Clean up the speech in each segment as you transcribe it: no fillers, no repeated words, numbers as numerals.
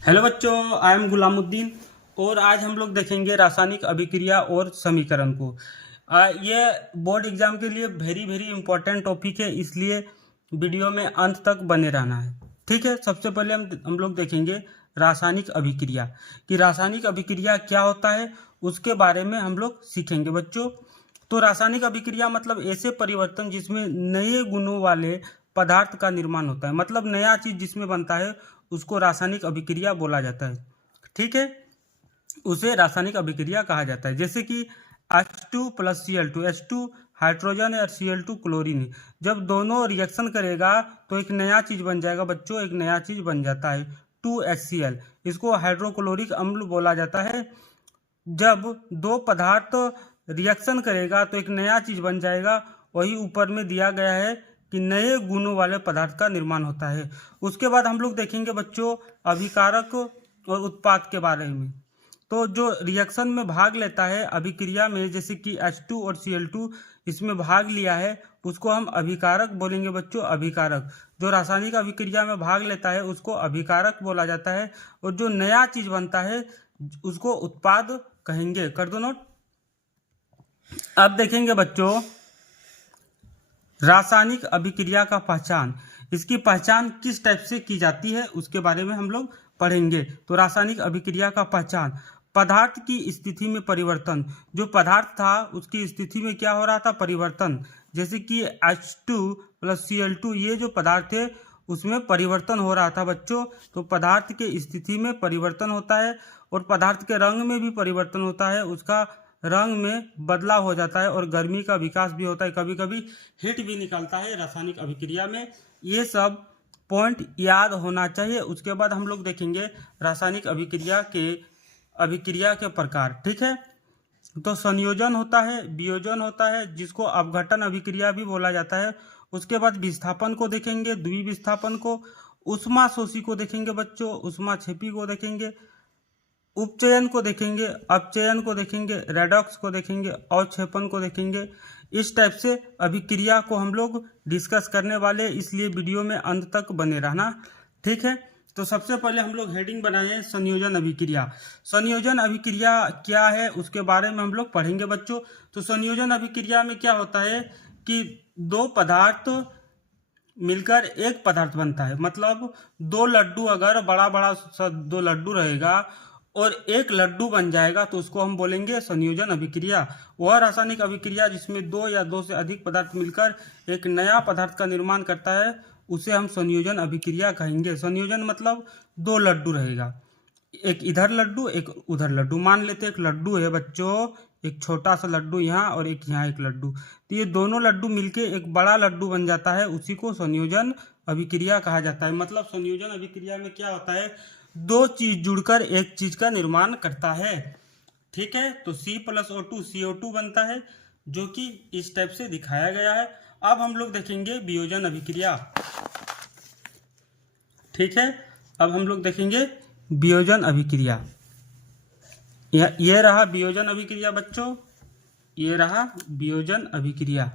Hello बच्चों, I am Gulamuddin और आज हम लोग देखेंगे रासायनिक अभिक्रिया और समीकरण को। ये बोर्ड एग्जाम के लिए वेरी वेरी इंपॉर्टेंट टॉपिक है, इसलिए वीडियो में अंत तक बने रहना है। ठीक है, सबसे पहले हम लोग देखेंगे रासायनिक अभिक्रिया कि रासायनिक अभिक्रिया क्या होता है, उसके बारे में हम लोग सीखेंगे बच्चों। तो रासायनिक अभिक्रिया मतलब ऐसे परिवर्तन जिसमें नए गुणों वाले पदार्थ का निर्माण होता है, मतलब नया चीज जिसमें बनता है उसको रासायनिक अभिक्रिया बोला जाता है। ठीक है, उसे रासायनिक अभिक्रिया कहा जाता है। जैसे कि H2 plus Cl2, H2 hydrogen है और Cl2 क्लोरीन है। जब दोनों रिएक्शन करेगा तो एक नया चीज बन जाएगा बच्चों, एक नया चीज बन जाता है 2HCl। इसको हाइड्रोक्लोरिक अम्ल बोला जाता है। जब दो पदार्थ रिएक्शन करेगा तो एक नया चीज बन जाएगा, वही ऊपर में दिया गया है कि नए गुणों वाले पदार्थ का निर्माण होता है। उसके बाद हम लोग देखेंगे बच्चों अभिकारक और उत्पाद के बारे में। तो जो रिएक्शन में भाग लेता है अभिक्रिया में, जैसे कि H2 और Cl2 इसमें भाग लिया है, उसको हम अभिकारक बोलेंगे बच्चों, अभिकारक। जो रासायनिक अभिक्रिया में भाग लेता है उसको अभिकारक बोला जाता है, और जो नया चीज बनता है उसको उत्पाद कहेंगे। कर दो नोट। अब देखेंगे बच्चों रासायनिक अभिक्रिया का पहचान, इसकी पहचान किस टाइप से की जाती है उसके बारे में हम लोग पढ़ेंगे। तो रासायनिक अभिक्रिया का पहचान, पदार्थ की स्थिति में परिवर्तन। जो पदार्थ था उसकी स्थिति में क्या हो रहा था, परिवर्तन। जैसे कि H2 प्लस Cl2 ये जो पदार्थ थे उसमें परिवर्तन हो रहा था बच्चों। तो पदार्थ के स्थिति में परिवर्तन होता है और पदार्थ के रंग में भी परिवर्तन होता है, उसका रंग में बदलाव हो जाता है और गर्मी का विकास भी होता है, कभी कभी हीट भी निकलता है रासायनिक अभिक्रिया में। ये सब पॉइंट याद होना चाहिए। उसके बाद हम लोग देखेंगे रासायनिक अभिक्रिया के प्रकार। ठीक है, तो संयोजन होता है, वियोजन होता है, जिसको अपघटन अभिक्रिया भी बोला जाता है। उसके बाद विस्थापन को देखेंगे, द्विविस्थापन को, ऊष्मा शोषी को देखेंगे बच्चों, ऊष्मा छेपी को देखेंगे, उपचयन को देखेंगे, अपचयन को देखेंगे, रेडॉक्स को देखेंगे, अवक्षेपण को देखेंगे। इस टाइप से अभिक्रिया को हम लोग डिस्कस करने वाले, इसलिए वीडियो में अंत तक बने रहना। ठीक है, तो सबसे पहले हम लोग हेडिंग बनाए संयोजन अभिक्रिया। संयोजन अभिक्रिया क्या है उसके बारे में हम लोग पढ़ेंगे बच्चों। तो संयोजन अभिक्रिया में क्या होता है कि दो पदार्थ मिलकर एक पदार्थ बनता है। मतलब दो लड्डू, अगर बड़ा बड़ा दो लड्डू रहेगा और एक लड्डू बन जाएगा तो उसको हम बोलेंगे संयोजन अभिक्रिया। वह रासायनिक अभिक्रिया जिसमें दो या दो से अधिक पदार्थ मिलकर एक नया पदार्थ का निर्माण करता है उसे हम संयोजन अभिक्रिया कहेंगे। संयोजन मतलब दो लड्डू रहेगा, एक इधर लड्डू एक उधर लड्डू। मान लेते एक लड्डू है बच्चों, एक छोटा सा लड्डू यहाँ और एक यहाँ एक लड्डू, तो ये दोनों लड्डू मिलके एक बड़ा लड्डू बन जाता है, उसी को संयोजन अभिक्रिया कहा जाता है। मतलब संयोजन अभिक्रिया में क्या होता है, दो चीज जुड़कर एक चीज का निर्माण करता है। ठीक है, तो C प्लस O2 CO2 बनता है, जो कि इस टाइप से दिखाया गया है। अब हम लोग देखेंगे वियोजन अभिक्रिया। ठीक है, अब हम लोग देखेंगे वियोजन अभिक्रिया। ये रहा वियोजन अभिक्रिया बच्चों, ये रहा वियोजन अभिक्रिया।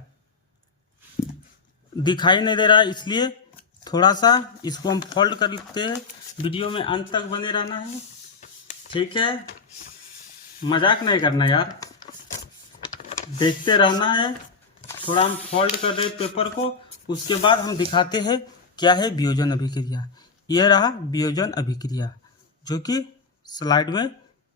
दिखाई नहीं दे रहा है इसलिए थोड़ा सा इसको हम फोल्ड कर लेते हैं, वीडियो में अंत तक बने रहना है। ठीक है, मजाक नहीं करना यार, देखते रहना है। थोड़ा हम फोल्ड कर रहे पेपर को, उसके बाद हम दिखाते हैं क्या है वियोजन अभिक्रिया। यह रहा वियोजन अभिक्रिया जो कि स्लाइड में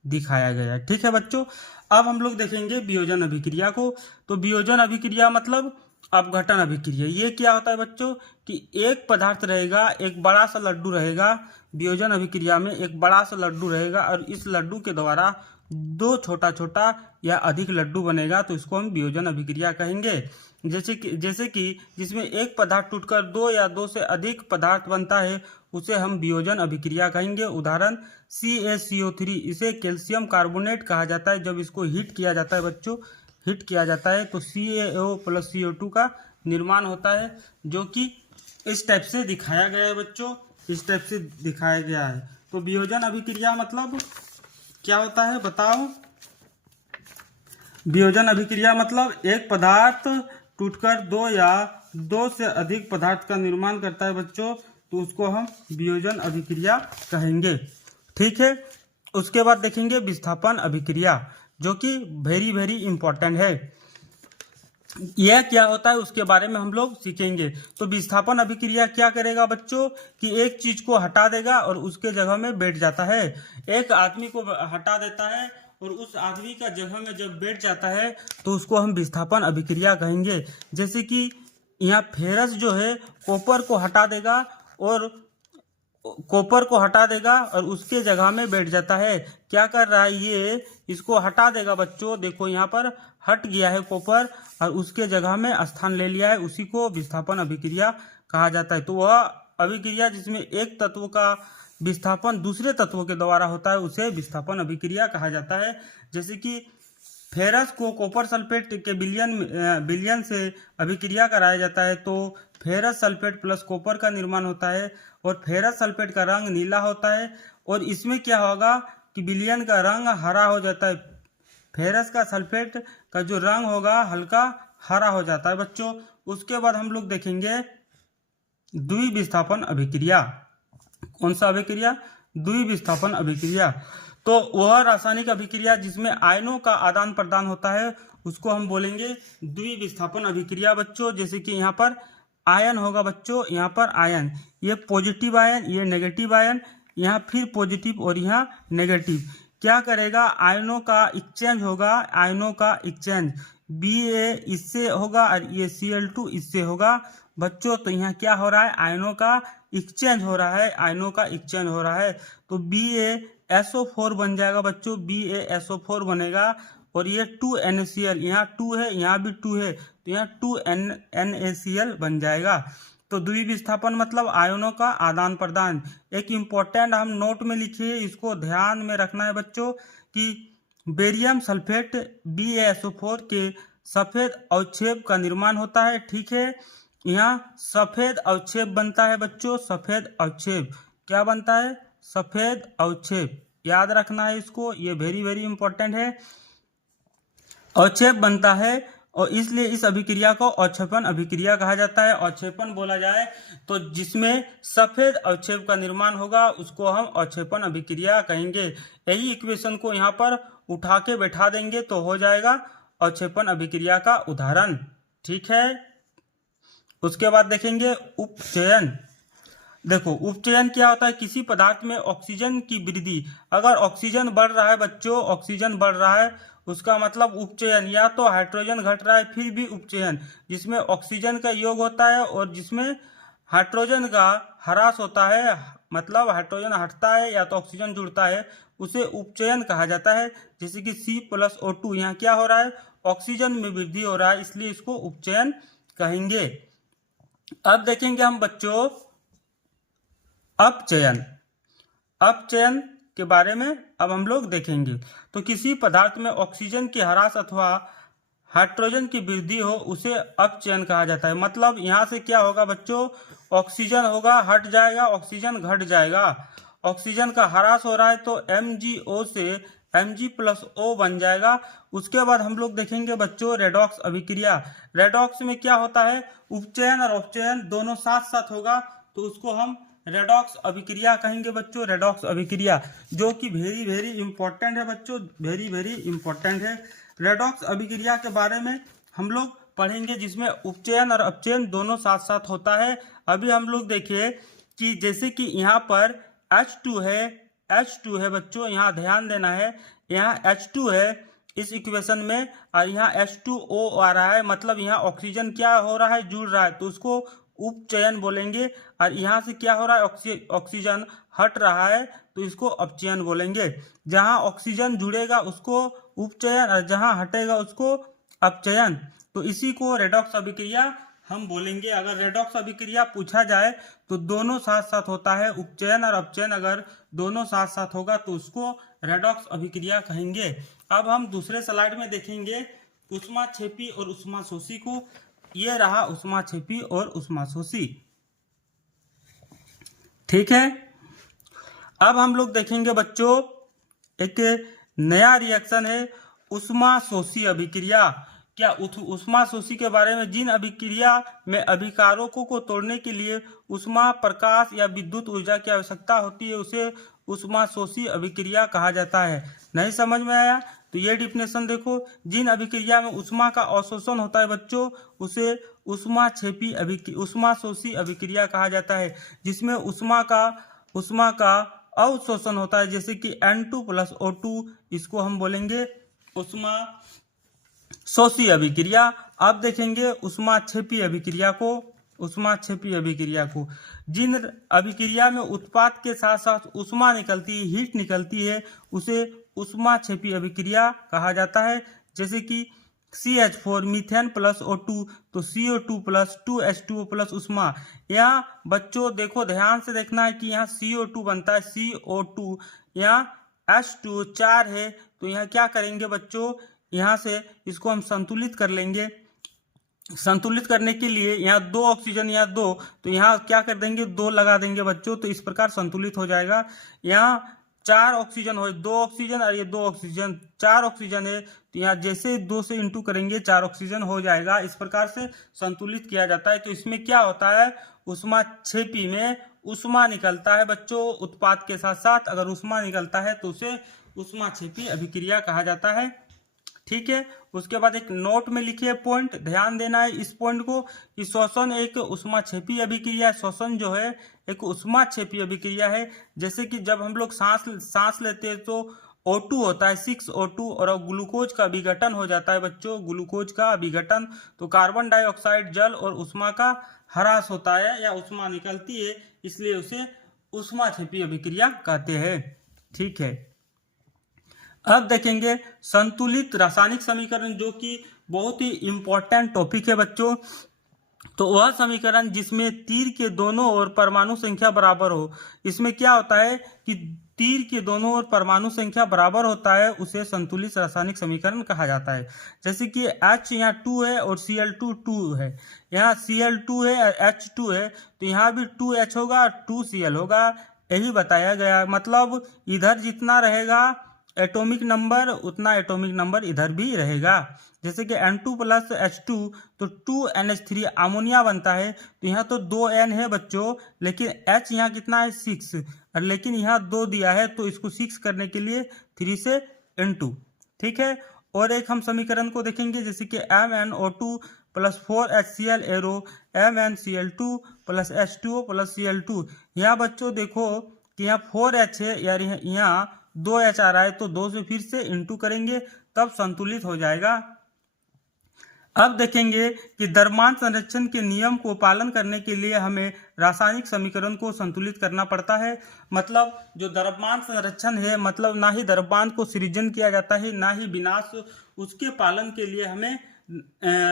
दिखाया गया है। ठीक है बच्चों, अब हम लोग देखेंगे वियोजन अभिक्रिया को। तो वियोजन अभिक्रिया मतलब अपघटन अभिक्रिया। ये क्या होता है बच्चों कि एक पदार्थ रहेगा, एक बड़ा सा लड्डू रहेगा। वियोजन अभिक्रिया में एक बड़ा सा लड्डू रहेगा और इस लड्डू के द्वारा दो छोटा छोटा या अधिक लड्डू बनेगा, तो इसको हम वियोजन अभिक्रिया कहेंगे। जैसे कि जिसमें एक पदार्थ टूटकर दो या दो से अधिक पदार्थ बनता है उसे हम वियोजन अभिक्रिया कहेंगे। उदाहरण CaCO3, इसे कैल्शियम कार्बोनेट कहा जाता है। जब इसको हीट किया जाता है बच्चों, हीट किया जाता है तो CaO प्लस CO2 का निर्माण होता है, जो कि इस टाइप से दिखाया गया है बच्चों, इस टाइप से दिखाया गया है। तो वियोजन अभिक्रिया मतलब क्या होता है बताओ। वियोजन अभिक्रिया मतलब एक पदार्थ टूटकर दो या दो से अधिक पदार्थ का निर्माण करता है बच्चों, तो उसको हम वियोजन अभिक्रिया कहेंगे। ठीक है। उसके बाद देखेंगे विस्थापन अभिक्रिया, जो कि वेरी वेरी इंपॉर्टेंट है। यह क्या होता है उसके बारे में हम लोग सीखेंगे। तो विस्थापन अभिक्रिया क्या करेगा बच्चों कि एक चीज को हटा देगा और उसके जगह में बैठ जाता है। एक आदमी को हटा देता है और उस आदमी का जगह में जब बैठ जाता है तो उसको हम विस्थापन अभिक्रिया कहेंगे। जैसे कि यहाँ फेरस जो है कॉपर को हटा देगा और और उसके जगह में बैठ जाता है। क्या कर रहा है ये, इसको हटा देगा बच्चों। देखो यहाँ पर हट गया है कॉपर और उसके जगह में स्थान ले लिया है, उसी को विस्थापन अभिक्रिया कहा जाता है। तो वह अभिक्रिया जिसमें एक तत्व का विस्थापन दूसरे तत्वों के द्वारा होता है उसे विस्थापन अभिक्रिया कहा जाता है। जैसे कि फेरस को कॉपर सल्फेट के विलयन से अभिक्रिया कराया जाता है तो फेरस सल्फेट प्लस कॉपर का निर्माण होता है और फेरस सल्फेट का रंग नीला होता है। और इसमें क्या होगा कि विलयन का रंग हरा हो जाता है। फेरस का सल्फेट का जो रंग होगा हल्का हरा हो जाता है बच्चों। उसके बाद हम लोग देखेंगे द्विविस्थापन अभिक्रिया। कौन सा अभिक्रिया? द्विविस्थापन अभिक्रिया। तो वह रासायनिक अभिक्रिया जिसमें आयनों का आदान प्रदान होता है उसको हम बोलेंगे द्विविस्थापन अभिक्रिया बच्चों। जैसे कि यहाँ पर आयन होगा बच्चों, यहाँ पर आयन, ये पॉजिटिव आयन, ये नेगेटिव आयन, यहाँ फिर पॉजिटिव और यहाँ नेगेटिव। क्या करेगा, आयनों का एक्सचेंज होगा, आयनों का एक्सचेंज Ba इससे होगा और ये Cl2 इससे होगा बच्चों। तो यहाँ क्या हो रहा है, आयनों का एक्सचेंज हो रहा है, आयनों का एक्सचेंज हो रहा है। तो BaSO4 बन जाएगा बच्चों, BaSO4 बनेगा और ये 2NaCl, यहाँ 2 है, यहाँ भी 2 है, तो यहाँ 2NaCl बन जाएगा। तो द्विविस्थापन मतलब आयनों का आदान प्रदान। एक इम्पोर्टेंट हम नोट में लिखिए, इसको ध्यान में रखना है बच्चों कि बेरियम सल्फेट BaSO4 के सफेद अवक्षेप का निर्माण होता है। ठीक है, यहाँ सफेद अवक्षेप बनता है बच्चों, सफेद अवक्षेप क्या बनता है, सफेद अवक्षेप, याद रखना है इसको, ये वेरी वेरी इंपॉर्टेंट है। अवक्षेप बनता है और इसलिए इस अभिक्रिया को अवक्षेपण अभिक्रिया कहा जाता है। अवक्षेपण बोला जाए तो जिसमें सफेद अवक्षेप का निर्माण होगा उसको हम अवक्षेपण अभिक्रिया कहेंगे। यही इक्वेशन को यहाँ पर उठा के बैठा देंगे तो हो जाएगा अवक्षेपण अभिक्रिया का उदाहरण। ठीक है, उसके बाद देखेंगे उपचयन। देखो उपचयन क्या होता है, किसी पदार्थ में ऑक्सीजन की वृद्धि। अगर ऑक्सीजन बढ़ रहा है बच्चों, ऑक्सीजन बढ़ रहा है उसका मतलब उपचयन, या तो हाइड्रोजन घट रहा है फिर भी उपचयन, जिसमें ऑक्सीजन का योग होता है और जिसमें हाइड्रोजन का ह्रास होता है, मतलब हाइड्रोजन हटता है या तो ऑक्सीजन जुड़ता है, उसे उपचयन कहा जाता है। जैसे कि C+O2, यहाँ क्या हो रहा है, ऑक्सीजन में वृद्धि हो रहा है, इसलिए इसको उपचयन कहेंगे। अब देखेंगे हम बच्चों अपचयन। अपचयन के बारे में अब हम लोग देखेंगे। तो किसी पदार्थ में ऑक्सीजन की ह्रास अथवा हाइड्रोजन की वृद्धि हो उसे अपचयन कहा जाता है। मतलब यहाँ से क्या होगा बच्चों, ऑक्सीजन होगा हट जाएगा, ऑक्सीजन घट जाएगा, ऑक्सीजन का ह्रास हो रहा है तो MgO से Mg+O बन जाएगा। उसके बाद हम लोग देखेंगे बच्चों रेडॉक्स अभिक्रिया। रेडॉक्स में क्या होता है, उपचयन और अपचयन दोनों साथ साथ होगा तो उसको हम रेडॉक्स अभिक्रिया कहेंगे बच्चों, रेडॉक्स अभिक्रिया, जो कि वेरी वेरी इंपॉर्टेंट है बच्चों, वेरी वेरी इंपॉर्टेंट है। रेडॉक्स अभिक्रिया के बारे में हम लोग पढ़ेंगे जिसमें उपचयन और अपचयन दोनों साथ साथ होता है। अभी हम लोग देखिए कि जैसे कि यहाँ पर H2 है बच्चों, यहाँ ध्यान देना है, यहाँ H2 है इस इक्वेशन में और यहाँ H2O आ रहा है, मतलब यहाँ ऑक्सीजन क्या हो रहा है, जुड़ रहा है, तो उसको उपचयन बोलेंगे। और यहाँ से क्या हो रहा है, ऑक्सीजन हट रहा है तो इसको अपचयन बोलेंगे। जहाँ ऑक्सीजन जुड़ेगा उसको उपचयन और जहाँ हटेगा उसको अपचयन, तो इसी को रेडॉक्स अभिक्रिया हम बोलेंगे। अगर रेडॉक्स अभिक्रिया पूछा जाए तो दोनों साथ साथ होता है, उपचयन और अपचयन अगर दोनों साथ साथ होगा तो उसको रेडॉक्स अभिक्रिया कहेंगे। अब हम दूसरे स्लाइड में देखेंगे ऊष्माक्षेपी और ऊष्माशोषी को। ये रहा ऊष्माक्षेपी और ऊष्माशोषी। ठीक है, अब हम लोग देखेंगे बच्चों एक नया रिएक्शन है ऊष्माशोषी अभिक्रिया। क्या ऊष्माशोषी के बारे में, जिन अभिक्रिया में अभिकारकों को तोड़ने के लिए ऊष्मा, प्रकाश या विद्युत ऊर्जा की आवश्यकता होती है उसे उष्माशोषी अभिक्रिया कहा जाता है। नहीं समझ में आया तो ये डिफिनेशन देखो, जिन अभिक्रिया में उष्मा का अवशोषण होता है बच्चों उसे उष्माशोषी अभिक्रिया कहा जाता है। जिसमें उष्मा का अवशोषण होता है, जैसे कि N2 + O2, इसको हम बोलेंगे उष्माशोषी अभिक्रिया। अब देखेंगे उष्माक्षेपी अभिक्रिया को। जिन अभिक्रिया में उत्पाद के साथ साथ उष्मा निकलती है, हीट निकलती है, उसे उष्माक्षेपी अभिक्रिया कहा जाता है। जैसे कि CH4 मीथेन + O2, तो CO2 + 2H2O + उष्मा। यहाँ बच्चों देखो, ध्यान से देखना है कि यहाँ CO2 बनता है, CO2, यहाँ H2O 4 है, तो यहाँ क्या करेंगे बच्चों, यहाँ से इसको हम संतुलित कर लेंगे। संतुलित करने के लिए यहाँ 2 ऑक्सीजन, यहाँ 2, तो यहाँ क्या कर देंगे, 2 लगा देंगे बच्चों, तो इस प्रकार संतुलित हो जाएगा। यहाँ 4 ऑक्सीजन हो, 2 ऑक्सीजन और ये 2 ऑक्सीजन, 4 ऑक्सीजन है, तो यहाँ जैसे 2 से इंटू करेंगे 4 ऑक्सीजन हो जाएगा। इस प्रकार से संतुलित किया जाता है। तो इसमें क्या होता है, उष्माक्षेपी में उष्मा निकलता है बच्चों उत्पाद के साथ साथ। अगर उष्मा निकलता है तो उसे उष्माक्षेपी अभिक्रिया कहा जाता है। ठीक है, उसके बाद एक नोट में लिखिए पॉइंट, ध्यान देना है इस पॉइंट को कि श्वसन एक उष्माक्षेपी अभिक्रिया है। श्वसन जो है एक उष्माक्षेपी अभिक्रिया है। जैसे कि जब हम लोग सांस लेते हैं तो O2 होता है, 6O2, और ग्लूकोज का विघटन हो जाता है बच्चों, ग्लूकोज का विघटन, तो कार्बन डाइऑक्साइड, जल और उष्मा का ह्रास होता है या उष्मा निकलती है, इसलिए उसे उष्माक्षेपी अभिक्रिया कहते हैं। ठीक है, अब देखेंगे संतुलित रासायनिक समीकरण, जो कि बहुत ही इंपॉर्टेंट टॉपिक है बच्चों। तो वह समीकरण जिसमें तीर के दोनों ओर परमाणु संख्या बराबर हो। इसमें क्या होता है कि तीर के दोनों ओर परमाणु संख्या बराबर होता है, उसे संतुलित रासायनिक समीकरण कहा जाता है। जैसे कि H यहाँ 2 है और Cl2 2 है, यहाँ Cl2 है और H2 है, तो यहाँ भी 2H होगा और 2Cl होगा, यही बताया गया। मतलब इधर जितना रहेगा एटॉमिक नंबर, उतना एटॉमिक नंबर इधर भी रहेगा। जैसे कि N2 + H2, तो 2NH3 अमोनिया बनता है, तो यहाँ तो 2N है बच्चों, लेकिन H यहाँ कितना है, 6, और लेकिन यहाँ 2 दिया है, तो इसको 6 करने के लिए 3 से N2। ठीक है, और एक हम समीकरण को देखेंगे, जैसे कि MnO2 + 4HCl arrow MnCl2 + H2O + Cl2। यहाँ बच्चों देखो कि यहाँ 4H है, यार यहाँ 2H आ रहा है, तो 2 से फिर से इंटू करेंगे, तब संतुलित हो जाएगा। अब देखेंगे कि द्रव्यमान संरक्षण के नियम को पालन करने के लिए हमें रासायनिक समीकरण को संतुलित करना पड़ता है। मतलब जो द्रव्यमान संरक्षण है, मतलब ना ही द्रव्यमान को सृजन किया जाता है, ना ही विनाश, उसके पालन के लिए हमें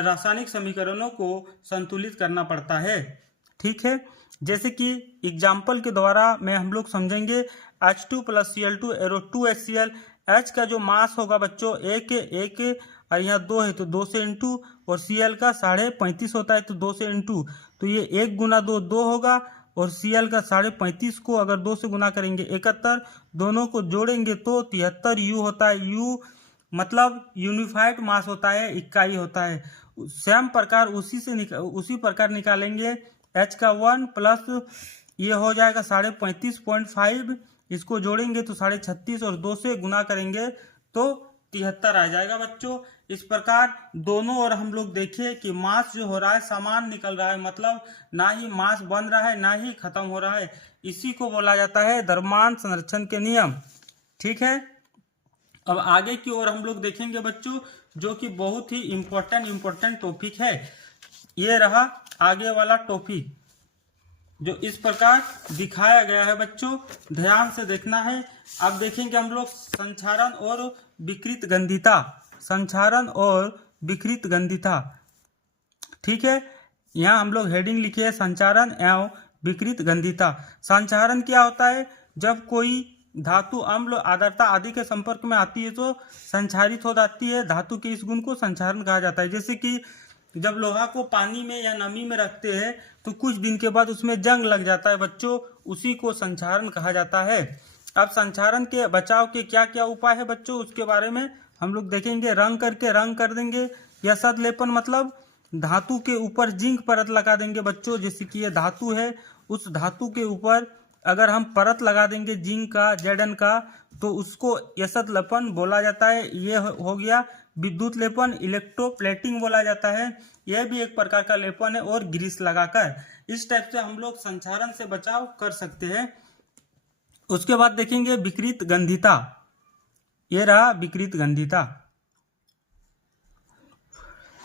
रासायनिक समीकरणों को संतुलित करना पड़ता है। ठीक है, जैसे कि एग्जाम्पल के द्वारा में हम लोग समझेंगे। H2 + Cl2 arrow 2HCl, H का जो मास होगा बच्चों 1 और यहाँ 2 है, तो 2 से इंटू, और Cl का 35.5 होता है, तो 2 से इंटू, तो ये 1 × 2 2 होगा, और Cl का 35.5 को अगर 2 से गुना करेंगे 71, दोनों को जोड़ेंगे तो 73 U होता है। U मतलब यूनिफाइड मास होता है, इकाई होता है। सेम प्रकार उसी प्रकार निकालेंगे H का 1 प्लस ये हो जाएगा 35.5, इसको जोड़ेंगे तो 36.5, और 2 से गुना करेंगे तो 73 आ जाएगा बच्चों। इस प्रकार दोनों ओर हम लोग देखें कि मास जो हो रहा है समान निकल रहा है, मतलब ना ही मास बन रहा है ना ही खत्म हो रहा है। इसी को बोला जाता है द्रव्यमान संरक्षण के नियम। ठीक है, अब आगे की ओर हम लोग देखेंगे बच्चों, जो कि बहुत ही इम्पोर्टेंट टॉपिक है। ये रहा आगे वाला टॉपिक, जो इस प्रकार दिखाया गया है बच्चों, ध्यान से देखना है। अब देखेंगे हम लोग संक्षारण और विकृत गंधिता। संक्षारण और विकृत गंधिता। ठीक है, यहाँ हम लोग हेडिंग लिखे है संक्षारण एवं विकृत गंधिता। संक्षारण क्या होता है, जब कोई धातु अम्ल, आर्द्रता आदि के संपर्क में आती है तो संक्षारित हो जाती है। धातु के इस गुण को संक्षारण कहा जाता है। जैसे कि जब लोहा को पानी में या नमी में रखते हैं तो कुछ दिन के बाद उसमें जंग लग जाता है बच्चों, उसी को संक्षारण कहा जाता है। अब संक्षारण के बचाव के क्या क्या उपाय है बच्चों, उसके बारे में हम लोग देखेंगे। रंग करके रंग कर देंगे, या सदलेपन मतलब धातु के ऊपर जिंक परत लगा देंगे बच्चों। जैसे कि ये धातु है, उस धातु के ऊपर अगर हम परत लगा देंगे जिंक का, Zn का, तो उसको यसत लेपन बोला जाता है। ये हो गया विद्युत लेपन, इलेक्ट्रोप्लेटिंग बोला जाता है, यह भी एक प्रकार का लेपन है। और ग्रीस लगाकर इस टाइप से हम लोग संक्षारण से बचाव कर सकते हैं। उसके बाद देखेंगे विकृत गंधिता। ये रहा विकृत गंधिता।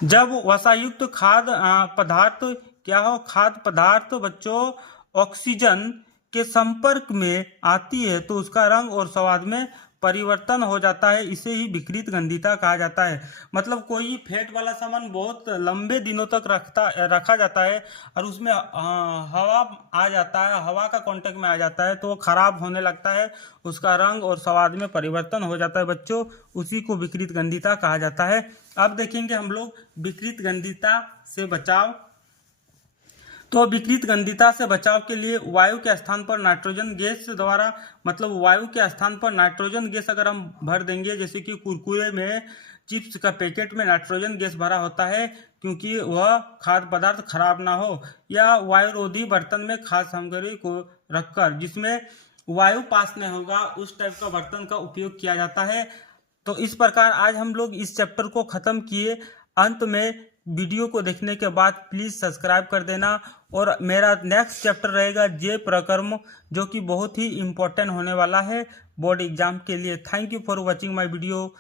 जब वसायुक्त खाद्य पदार्थ क्या हो, खाद्य पदार्थ बच्चों ऑक्सीजन के संपर्क में आती है तो उसका रंग और स्वाद में परिवर्तन हो जाता है, इसे ही विकृत गंधिता कहा जाता है। मतलब कोई फैट वाला सामान बहुत लंबे दिनों तक रखा जाता है और उसमें हवा आ जाता है, हवा का कांटेक्ट में आ जाता है तो वो खराब होने लगता है, उसका रंग और स्वाद में परिवर्तन हो जाता है बच्चों, उसी को विकृत गंधिता कहा जाता है। अब देखेंगे हम लोग विकृत गंधिता से बचाव। तो विकृत गंधिता से बचाव के लिए वायु के स्थान पर नाइट्रोजन गैस द्वारा, मतलब वायु के स्थान पर नाइट्रोजन गैस अगर हम भर देंगे, जैसे कि कुरकुरे में, चिप्स का पैकेट में नाइट्रोजन गैस भरा होता है क्योंकि वह खाद्य पदार्थ खराब ना हो, या वायुरोधी बर्तन में खाद्य सामग्री को रखकर जिसमें वायु पास नहीं होगा, उस टाइप का बर्तन का उपयोग किया जाता है। तो इस प्रकार आज हम लोग इस चैप्टर को खत्म किए। अंत में वीडियो को देखने के बाद प्लीज़ सब्सक्राइब कर देना, और मेरा नेक्स्ट चैप्टर रहेगा जे प्रकर्म, जो कि बहुत ही इम्पोर्टेंट होने वाला है बोर्ड एग्जाम के लिए। Thank you for watching my video.